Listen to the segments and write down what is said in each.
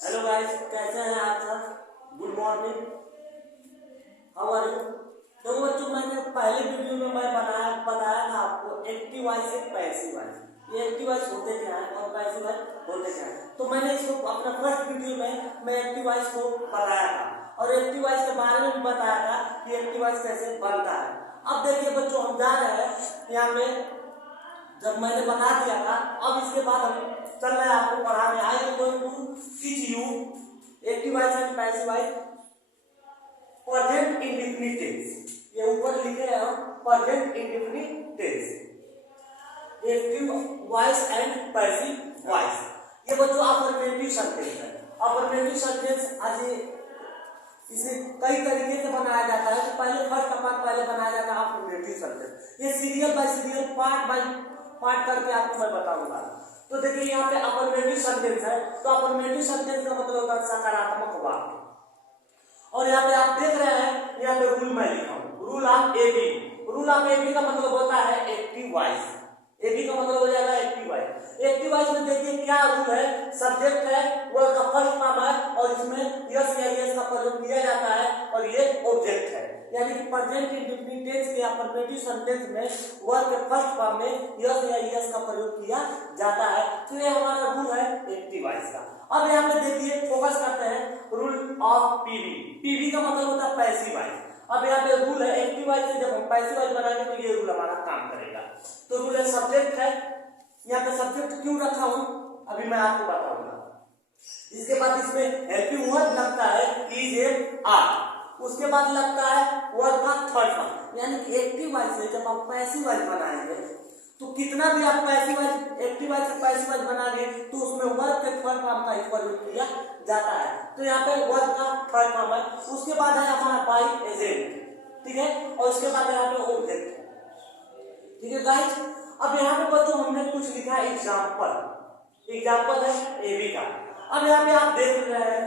Hello guys, कैसे हैं आप सब। Good morning, how are you. तो बच्चों, मैंने पहले वीडियो में मैं बताया था आपको एक्टिव वॉइस से पैसिव वॉइस, ये एक्टिव वॉइस होते क्या है और पैसिव वॉइस होते क्या है। तो मैंने इसको अपना फर्स्ट वीडियो में मैं एक्टिव वॉइस को बताया था और एक्टिव वॉइस के बारे में भी बताया था कि एक्टिव वॉइस कैसे बनता है। अब देखिए बच्चों, हम जा रहे हैं यहाँ पे, जब मैंने बता दिया था, अब इसके बाद हम चल रहे हैं आपको पढ़ाने। I am going to teach you active voice and passive voice present indefinite tense. ये ऊपर लिखे हैं हम present indefinite tense, active voice and passive voice. ये बच्चों अफर्मेटिव सेंटेंस है। अफर्मेटिव सेंटेंस आज इसे कई तरीके से बनाया जाता है। तो पहले फर्स्ट पार्ट पहले बनाया जाता है अफर्मेटिव सेंटेंस। ये serial bye serial part by part करके आपको मैं बताऊंगा। तो देखिए यहाँ पे अफर्मेटिव सेंटेंस है, तो अफर्मेटिव सेंटेंस का मतलब होता है सकारात्मक वाक्य। और यहाँ पे आप देख रहे हैं, यहाँ पे रूल मैं लिखा हूँ, rule of AB. Rule of AB का मतलब होता है एक्टिव वॉइस। एबी का मतलब हो जाएगा एक्टिव वॉइस। एक्टिव वॉइस में देखिए क्या रूल है, सब्जेक्ट है, वर्ब का फर्स्ट फॉर्म है और इसमें यस या यस का प्रयोग किया जाता है और ये ऑब्जेक्ट है। यानी कि प्रेजेंट इंडेफिनिट टेंस के अफर्मेटिव सेंटेंस में वर्ब के फर्स्ट फॉर्म में यस या यस का प्रयोग किया जाता है। तो ये हमारा रूल है एक्टिव वॉइस का। अब यहाँ पे देखिए, फोकस करते हैं रूल ऑफ पीवी। पीवी का मतलब होता है पैसिव वॉइस। अब यहाँ पे रूल है एक्टिव वॉइस से जब हम पैसिव वॉइस बनाएंगे तो ये रूल हमारा काम करेगा। तो रूल है सब्जेक्ट है, यहाँ पे सब्जेक्ट क्यों रखा हूं अभी मैं आपको बताऊंगा। इसके बाद इसमें हेल्पिंग वर्ब लगता है इज ए आर। उसके बाद लगता है वर्ब का थर्ड फॉर्म। यानी कि एक्टिव वॉइस से जब आप पैसिव वॉइस बनाएंगे तो कितना भी आप पैसिव वॉइस एक्टिव वॉइस से पैसिव वॉइस बनाएंगे तो उसमें वर्ब के थर्ड फॉर्म का प्रयोग किया जाता है। तो यहाँ पे वर्ब का थर्ड फॉर्म है। उसके बाद है हमारा बाई एजेंट, ठीक है, और उसके बाद यहाँ पे ऑब्जेक्ट, ठीक है गाइस। अब यहाँ पे बच्चों हमने कुछ लिखा है एग्जाम्पल। एग्जाम्पल है एबी का। अब यहाँ पे आप देख रहे हैं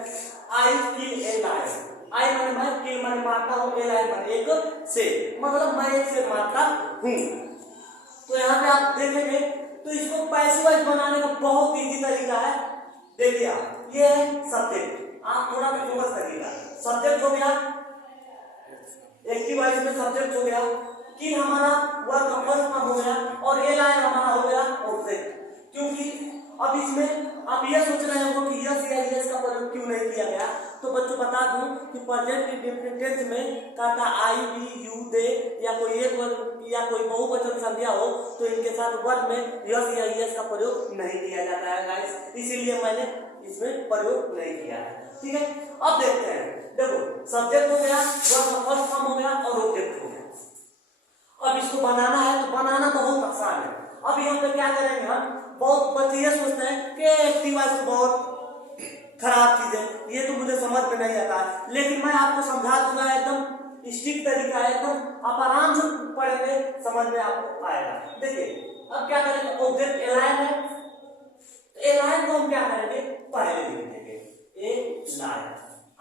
आई किल ए लायन। आई माने मैं, किल माने मारता हूँ, ए लायन माने एक से, मतलब मैं एक से मारता हूँ। तो यहाँ पे आप देखेंगे तो इसको पैसिव वॉइस बनाने का बहुत इजी तरीका है। देखिए आप, ये है सब्जेक्ट, आप थोड़ा भी फोकस करिएगा। सब्जेक्ट हो गया, एक्टिव वॉइस में सब्जेक्ट हो गया, कि हमारा वर्ब का फर्स्ट फॉर्म हो गया और ए लाइन हमारा हो गया ऑब्जेक्ट। क्योंकि अब इसमें आप ये सोच रहे होंगे कि यस या यस का प्रयोग क्यों नहीं किया गया। तो बच्चों बता दूं कि प्रेजेंट इंडेफिनिट टेंस में कहता आई वी यू दे या कोई एक वर्ब या कोई बहुवचन संख्या हो तो इनके साथ वर्ब में यस या यस का प्रयोग नहीं किया जाता है गाइस, इसीलिए मैंने इसमें प्रयोग नहीं किया है, ठीक है। अब देखते हैं, देखो सब्जेक्ट हो गया, वर्ब का फर्स्ट फॉर्म हो गया और ऑब्जेक्ट हो गया। अब इसको बनाना है तो बनाना बहुत आसान है। अब यहाँ पे क्या करेंगे हम, बहुत बच्चे ये सोचते हैं कि एक्टिव वॉइस तो बहुत खराब चीज है, ये तो मुझे समझ में नहीं आता है, लेकिन मैं आपको समझा दूंगा, एकदम स्ट्रिक्ट तरीका है, एकदम आप आराम से पढ़ेंगे समझ में आपको आएगा। देखिए अब क्या करेंगे, ऑब्जेक्ट एलाइन है, तो एलाइन को हम क्या करेंगे, पहले लिख देंगे ए लाइन।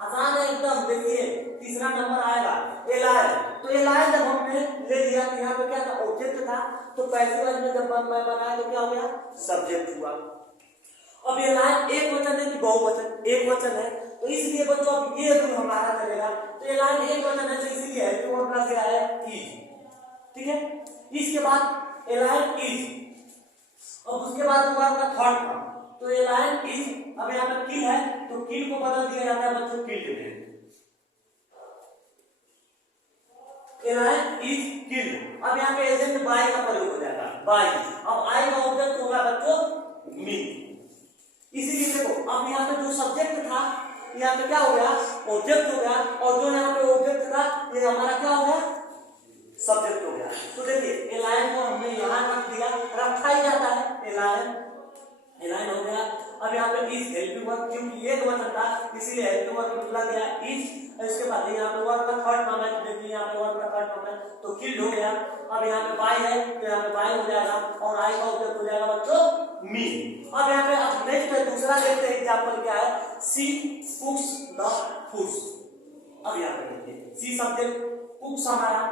आसान है एकदम। देखिए तीसरा नंबर आएगा एलाइन। तो एलाइन जब हमने ले लिया तो यहाँ पे क्या था, ऑब्जेक्ट था, तो पैसिव वॉइस में जब मैं बनाया तो क्या हो गया, सब्जेक्ट हुआ। अब ये लाइन एक वचन है कि बहुवचन, एक वचन है, तो इसलिए बच्चों अब ये रूल हमारा चलेगा। तो ये लाइन एक वचन है तो इसलिए है कि वर्ब लग गया है इज, ठीक है। इसके बाद ए लाइन इज, अब उसके बाद वर्ब का थर्ड फॉर्म, तो ये लाइन इज। अब यहाँ पे किल है तो किल को बदल दिया जाता है बच्चों किल्ड में, ए लाइन इज किल्ड। अब यहाँ पे एजेंट बाय का प्रयोग हो जाएगा, बाय। अब आई का ऑब्जेक्ट होगा बच्चों मी, इसीलिए देखो अब यहाँ पे जो सब्जेक्ट था यहाँ पे क्या हो गया, ऑब्जेक्ट हो गया, और जो यहाँ पे ऑब्जेक्ट था ये हमारा क्या हो गया, सब्जेक्ट हो गया। तो देखिए एलाइन को हमने यहाँ रख दिया, रखा ही जाता है एलाइन, एलाइन हो गया। अब यहाँ पे इज हेल्पिंग वर्ब, क्योंकि एक वचन था इसीलिए हेल्पिंग वर्ब लग गया इज। इसके बाद यहाँ पे वर्ब का थर्ड फॉर्म है, देखिए यहाँ पे वर्ब का थर्ड फॉर्म है तो किल्ड हो गया। अब यहाँ पे बाय है तो यहाँ पे बाय हो जाएगा और आई का ऑब्जेक्ट हो जाएगा बच्चों मी। अब यहाँ पे अब नेक्स्ट है दूसरा देखते हैं एग्जांपल क्या है, सी कुक्स द फूड्स। अब यहाँ पे देखिए सी सब्जेक्ट, कुक्स हमारा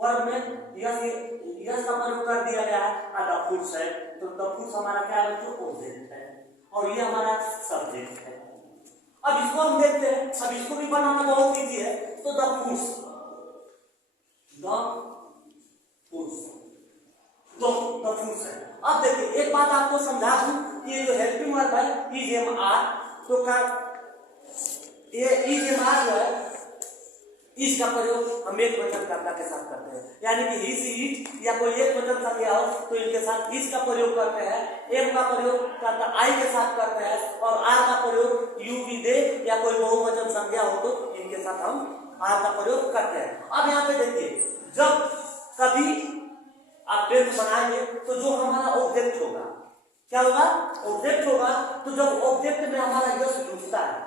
वर्ब में यस का प्रयोग कर दिया गया है, द फूड्स है तो द फूड्स हमारा क्या है बच्चों, ऑब्जेक्ट है, और ये हमारा सब्जेक्ट है, अब इसको हम देखते हैं, अब इसको भी बनाना बहुत इजी है। तो द फूड्स, द फूड्स है। अब देखिए एक बात आपको समझा दूं कि ये जो हेल्पिंग वर्ब है इज एम आर, तो का ये इज एम आर जो है इस का प्रयोग हम एक वचन कर्ता के साथ करते हैं, यानी कि ही सी इट या कोई एक वचन संज्ञा हो तो इनके साथ इस का प्रयोग करते हैं, एम का प्रयोग करता आई के साथ करते हैं, और आर का प्रयोग यू वी दे या कोई बहुवचन संज्ञा हो तो इनके साथ हम आर का प्रयोग करते हैं। अब यहाँ पे देखिए, जब कभी आप टेंस बनाएंगे तो जो हमारा ऑब्जेक्ट होगा, क्या होगा, ऑब्जेक्ट होगा, तो जब ऑब्जेक्ट में हमारा यश जुड़ता है,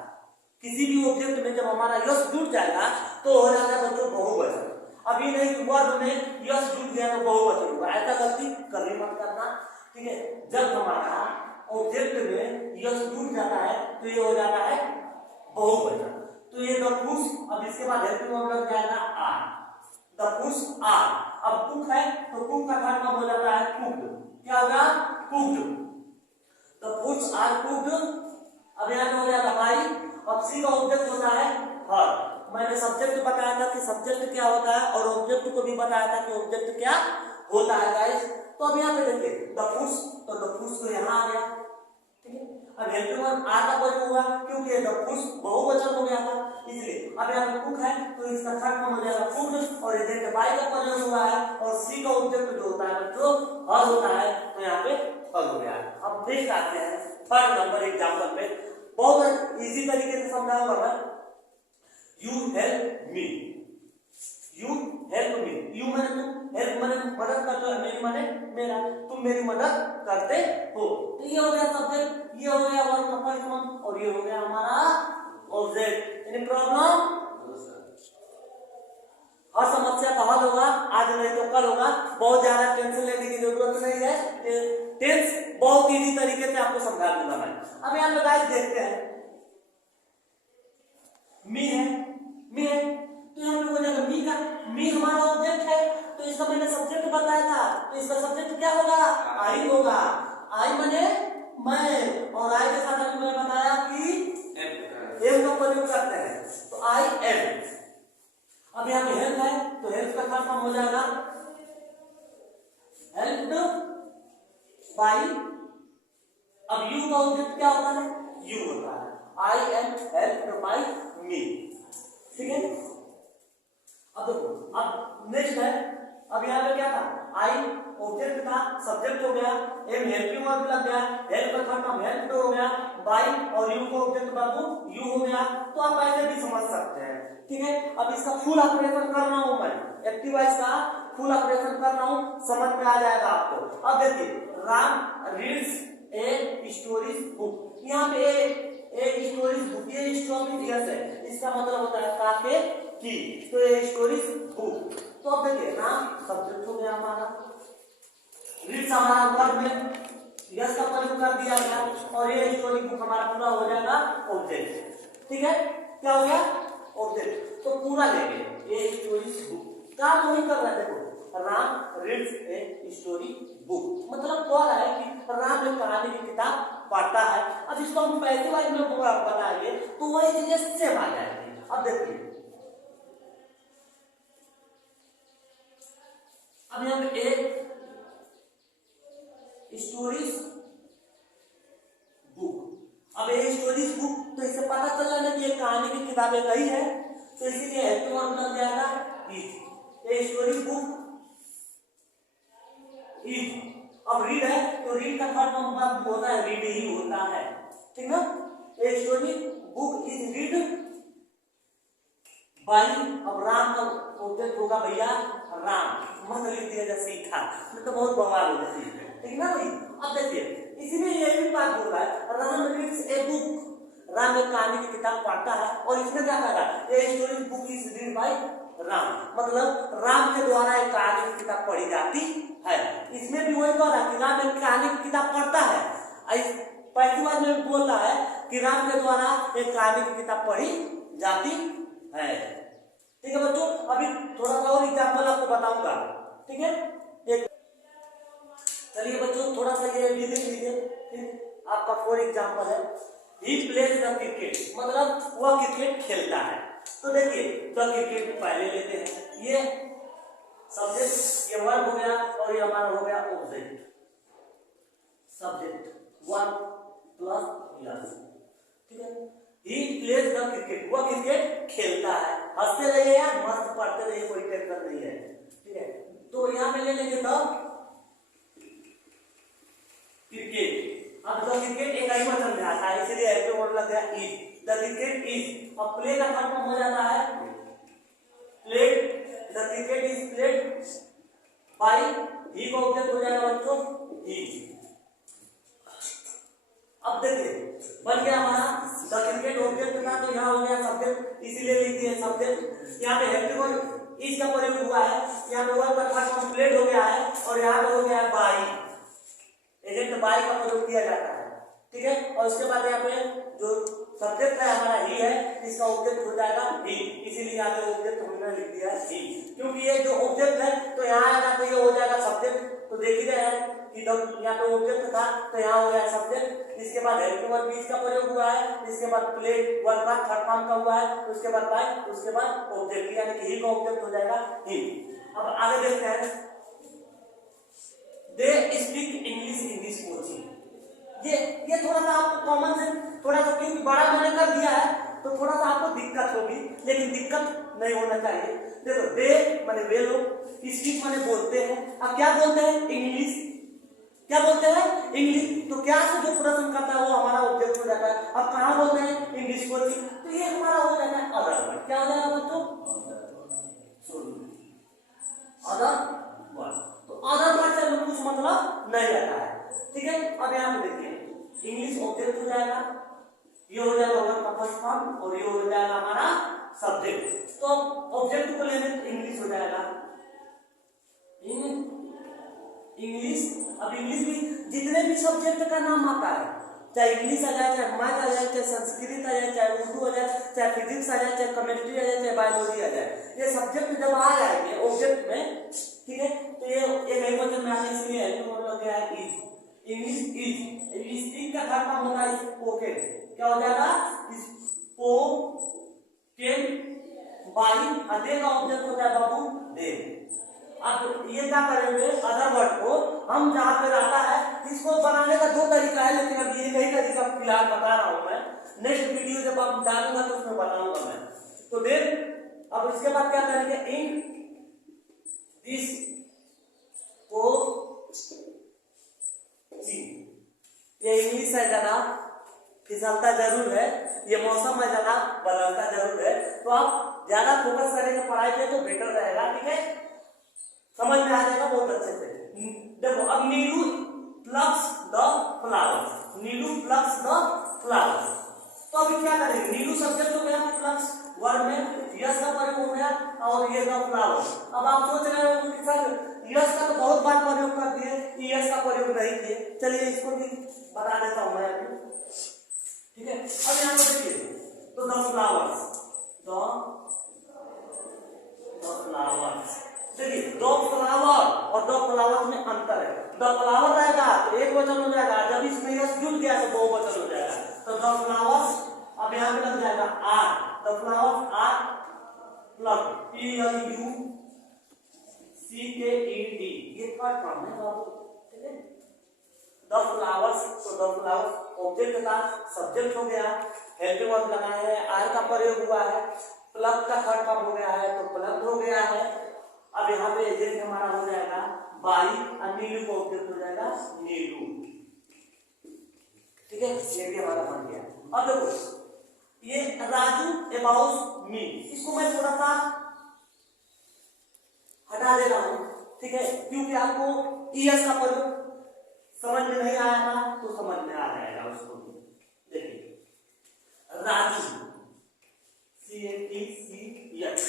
किसी भी ऑब्जेक्ट में जब हमारा यश जुड़ जाएगा तो हो जाता है बच्चों बहुवचन। अभी नहीं वर्ब में यश जुड़ गया तो बहुवचन होगा, ऐसा गलती कभी मत करना, ठीक है। जब हमारा ऑब्जेक्ट में यश जुड़ जाता है तो ये हो जाता है बहुवचन। तो ये द फूड्स, अब इसके बाद हेल्पिंग वर्ब लग जाएगा आर, द फूड्स आर। अब कुक है तो कुक का थर्ड फॉर्म हो जाता है कुक्ड, क्या होगा, cooked. The foods are cooked. अब यहाँ पे हो गया दवाई। अब सी का ऑब्जेक्ट होता है हर। मैंने सब्जेक्ट बताया था कि सब्जेक्ट क्या होता है और ऑब्जेक्ट को भी बताया था कि ऑब्जेक्ट क्या होता है गाइस। तो अब यहाँ पे देखिए द फूड्स, तो द फूड्स तो यहाँ आ गया, ठीक है। अब हेल्पिंग वर्ब आर का प्रयोग हुआ क्योंकि द फूड्स बहुवचन हो गया था, इसलिए अब यहाँ पे कुक है तो इसका थर्ड फॉर्म हो जाएगा फूड, और इधर बाई का प्रयोग हुआ है, और सी का ऑब्जेक्ट जो होता है जो हर होता है तो यहाँ पे हर हो गया। अब देख आते हैं थर्ड नंबर एग्जाम्पल पे, बहुत इजी तरीके से समझाऊंगा मैं। You help me, you help me, you मैंने तुम, हेल्प मैंने मदद करते हो, मेरी मैंने मेरा, तुम मेरी मदद करते हो। तो ये हो गया सब्जेक्ट, ये हो गया वर्ब का फर्स्ट फॉर्म, और ये हो गया हमारा ऑब्जेक्ट। Any problem? हर समस्या का हल होगा, आज नहीं तो कल होगा, बहुत ज्यादा टेंशन लेने की जरूरत नहीं है। टेंस बहुत इजी तरीके से आपको समझा दूंगा मैं। अब यहाँ पे गाइस देखते हैं, मी है, मी है तो यहाँ पे हो जाएगा मी का, मी हमारा ऑब्जेक्ट है तो इसका मैंने सब्जेक्ट बताया था, तो इसका सब्जेक्ट क्या होगा, आई होगा। आई माने मैं, और आई के साथ अभी मैंने बताया कि एम का प्रयोग करते हैं, तो आई एम। अब यहाँ पे हेल्प है तो हेल्प का थर्ड फॉर्म हो जाएगा हेल्प्ड बाई। अब यू का ऑब्जेक्ट क्या होता है, यू होता है, आई एम हेल्प्ड बाई मी, ठीक है। अब देखो, अब नेक्स्ट है, अब यहाँ पे क्या था, आई ऑब्जेक्ट था, सब्जेक्ट हो गया, एम हेल्पिंग वर्ब लग गया, हेल्प का थर्ड फॉर्म हेल्प्ड हो गया, बाई और यू को ऑब्जेक्ट बाबू यू हो गया। तो आप ऐसे भी समझ सकते हैं, ठीक है। अब इसका फुल ऑपरेशन कर रहा हूं मैं, एक्टिव वॉइस का फुल ऑपरेशन कर रहा हूं, समझ में आ जाएगा आपको। अब देखिए, Ram reads a story book, यहाँ पे ए स्टोरी बुक, ये स्टोरी यस है, इसका मतलब होता है काके की, तो ये स्टोरी बुक। तो अब देखिए राम सब्जेक्ट हो गया हमारा, रीड्स हमारा वर्ब में यस का प्रयोग कर दिया गया, और ये स्टोरी बुक हमारा पूरा हो जाएगा ऑब्जेक्ट, ठीक है। क्या हो गया, ऑब्जेक्ट। तो पूरा लेंगे ए स्टोरी बुक, काम वही कर रहा है। देखो, Ram reads a story book, मतलब कह रहा है कि राम एक कहानी की किताब पढ़ता है। अब इसको हम पहली बार में बताएंगे तो वही चीजें सेम आ जाएगी। अब देखिए, अब यहाँ पे एक स्टोरीज बुक, अब ये स्टोरीज बुक, तो इससे पता चल रहा है कि ये कहानी की किताबें कही है, तो इसीलिए हेल्पिंग वर्ब लग जाएगा इज। ये स्टोरीज बुक इज। अब रीड है तो रीड का थर्ड फॉर्म होता है रीड ही होता है, ठीक ना। ये story book is read by. अब राम का ऑब्जेक्ट होगा भैया राम, मत लिख दिया जा सीखा, मैं तो बहुत बवाल हो जाती है, ठीक ना भाई। अब देखिए, इसीलिए ये भी बात बोल रहा है Ram reads a book, Ram एक कहानी की किताब पढ़ता है, और इसमें क्या कह रहा है, ये story book is read by Ram, मतलब राम के द्वारा एक कहानी की किताब पढ़ी जाती है। इसमें भी वही कह रहा है कि राम एक कहानी की किताब पढ़ता है, पहली बार में बोल रहा है कि राम के द्वारा एक कहानी की किताब पढ़ी जाती है, ठीक है बच्चों। अभी थोड़ा सा और एग्जाम्पल आपको बताऊंगा, ठीक है। एक चलिए बच्चों, थोड़ा सा ये भी देख लीजिए, आपका फॉर एग्जाम्पल है, ही प्लेज द क्रिकेट, मतलब वह क्रिकेट खेलता है। तो देखिए द क्रिकेट पहले लेते हैं, ये सब्जेक्ट, ये वर्ब हो गया और ये हमारा हो गया object, subject one plus plus, ठीक है। ही प्लेज द क्रिकेट, वह क्रिकेट खेलता है। हंसते रहिए यार, मस्त पढ़ते रहिए, कोई टेंशन नहीं है, ठीक है। तो यहाँ पे ले लेंगे द क्रिकेट। अब द क्रिकेट एक ही वचन में आता है, इसलिए ऐसे वर्ड लग गया इज, द क्रिकेट इज। अब प्ले का फॉर्म हो जाता है played, the cricket is played by, ही का ऑब्जेक्ट हो जाएगा बच्चों ही। अब देखिए बन गया हमारा द क्रिकेट ऑब्जेक्ट था, तो यहाँ हो गया सब्जेक्ट, इसीलिए लिख दिए सब्जेक्ट। यहाँ पे हेल्पिंग वर्ब इज का प्रयोग हुआ है, यहाँ पे वर्ब का फॉर्म प्लेड हो गया है और यहाँ पे हो गया बाय, एजेंट बाय का प्रयोग किया जाता है, ठीक है। और उसके बाद यहाँ पे जो सब्जेक्ट है हमारा ही है, इसका ऑब्जेक्ट हो जाएगा ही, इसीलिए यहाँ पे ऑब्जेक्ट हमने लिख दिया है ही, क्योंकि ये जो ऑब्जेक्ट है तो यहाँ आएगा तो ये हो जाएगा सब्जेक्ट। तो देख ही रहे हैं कि यहाँ पे ऑब्जेक्ट था तो यहाँ हो गया सब्जेक्ट। इसके बाद हेल्पिंग वर्ब इज का प्रयोग हुआ है, इसके बाद प्लेड वर्ब का थर्ड फॉर्म का हुआ है, उसके बाद बाय, उसके बाद ऑब्जेक्ट, यानी कि ही का ऑब्जेक्ट हो जाएगा ही। अब आगे देखते हैं, they speak English in this coaching. ये थोड़ा सा आपको कॉमन से थोड़ा सा, क्योंकि बड़ा मैंने कर दिया है तो थोड़ा सा आपको दिक्कत होगी, लेकिन दिक्कत नहीं होना चाहिए। देखो दे माने वे लोग, स्पीक माने बोलते हैं। अब क्या बोलते हैं? इंग्लिश। क्या बोलते हैं? इंग्लिश। तो क्या से जो प्रश्न करता है वो हमारा ऑब्जेक्ट हो जाता है। अब कहाँ बोलते हैं? इंग्लिश कोचिंग, तो ये हमारा हो जाता है अदर वर्ड। क्या हो जाएगा बच्चों? Other word. तो अदर वर्ड से कुछ मतलब नहीं रहता है, ठीक है। अब यहाँ पे देखिए इंग्लिश ऑब्जेक्ट हो जाएगा, ये हो जाएगा वर्ब का फर्स्ट फॉर्म और ये हो जाएगा हमारा सब्जेक्ट। तो ऑब्जेक्ट को लेने तो इंग्लिश हो जाएगा इंग्लिश। अब इंग्लिश भी जितने भी सब्जेक्ट का नाम आता है, चाहे इंग्लिश आ जाए, चाहे मैथ आ जाए, चाहे संस्कृत आ जाए, चाहे उर्दू आ जाए, चाहे फिजिक्स आ जाए, चाहे केमिस्ट्री आ जाए, चाहे बायोलॉजी आ जाए, ये सब्जेक्ट जब आ जाएंगे ऑब्जेक्ट में, ठीक है, तो ये एक ही वचन में आने, इसलिए लग गया है इज। इंग्लिश इज, स्पीक का थर्ड फॉर्म होता है स्पोकन। क्या हो जाएगा? स्पोकन बाय, दे का ऑब्जेक्ट होता है बाबू दे। अब ये क्या करेंगे, अदर वर्ड को हम जहां पे रहता है, इसको बनाने का दो तरीका है, लेकिन अब ये नहीं तरीका फिलहाल बता रहा हूं मैं। नेक्स्ट वीडियो जब आप डालूंगा तो उसमें बताऊंगा मैं। तो देन अब इसके बाद क्या करेंगे, इन दिस को ये इंग्लिश है ज्यादा फिसलता जरूर है, ये मौसम है ज्यादा बदलता जरूर है, तो आप ज्यादा फोकस करेंगे पढ़ाई पे तो बेटर रहेगा, ठीक है। समझ में आ जाएगा बहुत अच्छे से। देखो अब Neelu plucks the flowers, Neelu plucks the flowers. तो अभी क्या करेंगे, नीलू सब्जेक्ट हो गया, प्लक्स वर्ब में यस का प्रयोग हो गया और ये द फ्लावर्स। अब आप सोच रहे हो कि सर यस का तो बहुत बार प्रयोग कर दिए, यस का प्रयोग नहीं किए। चलिए इसको भी बता देता हूं मैं अभी, ठीक है। अब यहाँ पे देखिए, तो द फ्लावर्स, द फ्लावर्स, देखिए दो फ्लावर और दो फ्लावर्स में अंतर है। द फ्लावर रहेगा तो एक वचन हो जाएगा, जब इसमें यस जुड़ गया तो दो वचन हो जाएगा। तो द फ्लावर्स, अब यहाँ पे लग जाएगा are, the flowers are plug PLUCKED, ये थर्ड फॉर्म है बाबू, ठीक है। द फ्लावर्स, तो द फ्लावर्स ऑब्जेक्ट था, सब्जेक्ट हो गया, हेल्पिंग वर्ब लगाया है, आर का प्रयोग हुआ है, प्लग का थर्ड फॉर्म हो गया है तो प्लग हो गया है। अब यहाँ पे एजेंट हमारा हो जाएगा बाई और नीलू का ऑब्जेक्ट हो जाएगा नीलू, ठीक है। ये भी हमारा बन गया। अब देखो ये राजू अबाउट मी, इसको मैं थोड़ा सा हटा दे रहा हूं, ठीक है, क्योंकि आपको ईएस का प्रयोग समझ में नहीं आया था तो समझ में आ जाएगा उसको। देखिए राजू CATCS,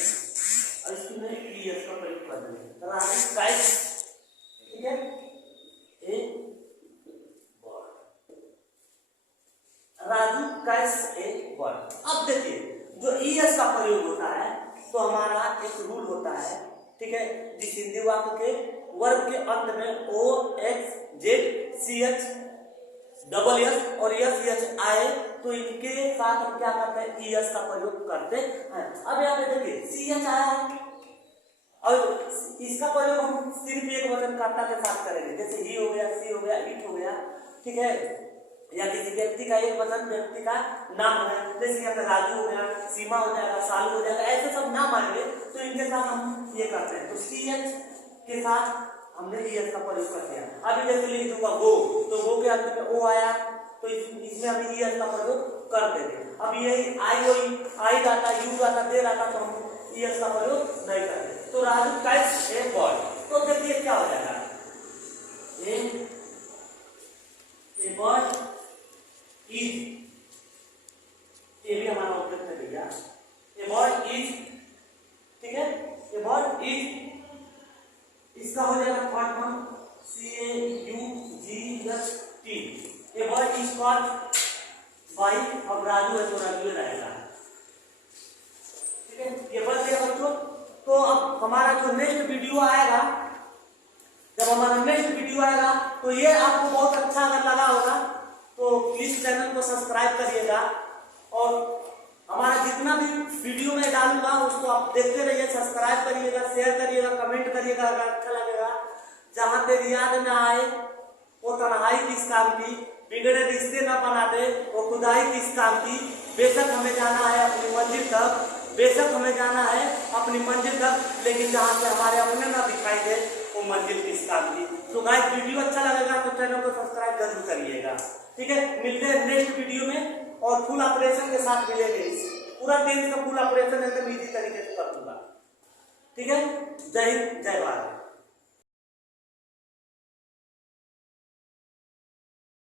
और इसमें ईएस का प्रयोग कर देंगे, राजू गाइस, ठीक है, ए राजू कैस ए वर्ड। अब देखिए जो ईएस का प्रयोग होता है तो हमारा एक रूल होता है, ठीक है, जिस हिंदी वाक्य के वर्ब के अंत में OXZCH डबल एस और एस एच आए तो इनके साथ हम क्या करते हैं, ई एस का प्रयोग करते हैं। अब यहाँ पे देखिए सी एच आया है और इसका प्रयोग हम सिर्फ एक वचनकर्ता के साथ करेंगे, जैसे ही हो गया, सी हो गया, इट हो गया, ठीक है, या किसी व्यक्ति का एक वचन व्यक्ति का नाम है, जैसे यहाँ पे राजू हो गया, सीमा हो जाएगा, सालू हो जाएगा, ऐसे सब नाम आएंगे तो इनके साथ हम ये करते हैं। तो सी एच के साथ हमने ई एस का प्रयोग कर दिया। अभी जैसे लिख दूंगा वो, तो वो के अंत में ओ आया तो इसमें हम ई एस का प्रयोग कर देंगे। अब ये आई जाता, यू जाता, दे जाता तो हम ई एस का प्रयोग नहीं करते। तो राजू कैच ए बॉल, तो देखिए क्या हो जाएगा, ए बॉल इज, ये भी हमारा ऑब्जेक्ट है भैया, ए बॉल इज, ठीक है, ए बॉल इज, इसका हो जाएगा form CAUGHT, A ball is called by, अब राजू है तो राजू रहेगा, ठीक है, ये बच गया बच्चों। तो अब हमारा जो नेक्स्ट वीडियो आएगा, जब हमारा नेक्स्ट वीडियो आएगा तो ये आपको बहुत अच्छा अगर लगा होगा तो प्लीज चैनल को सब्सक्राइब करिएगा और हमारा जितना भी वीडियो में डालूंगा उसको आप देखते रहिए, सब्सक्राइब करिएगा, शेयर करिएगा, कमेंट करिएगा अगर अच्छा लगेगा। जहां तेरी याद न आए वो तन्हाई किस काम की, बिगड़े रिश्ते न बना दे वो खुदाई किस काम की, बेशक हमें जाना है अपनी मंजिल तक, बेशक हमें जाना है अपनी मंजिल तक, लेकिन जहां से हमारे अपने ना दिखाई दे वो मंजिल किस काम की। तो गाइस वीडियो अच्छा लगेगा तो चैनल को सब्सक्राइब जरूर करिएगा, ठीक है। मिलते हैं नेक्स्ट वीडियो में और फुल ऑपरेशन के साथ मिलेंगे, पूरा टेंस का फुल ऑपरेशन एकदम इजी तरीके से कर दूंगा, ठीक है। जय हिंद, जय भारत।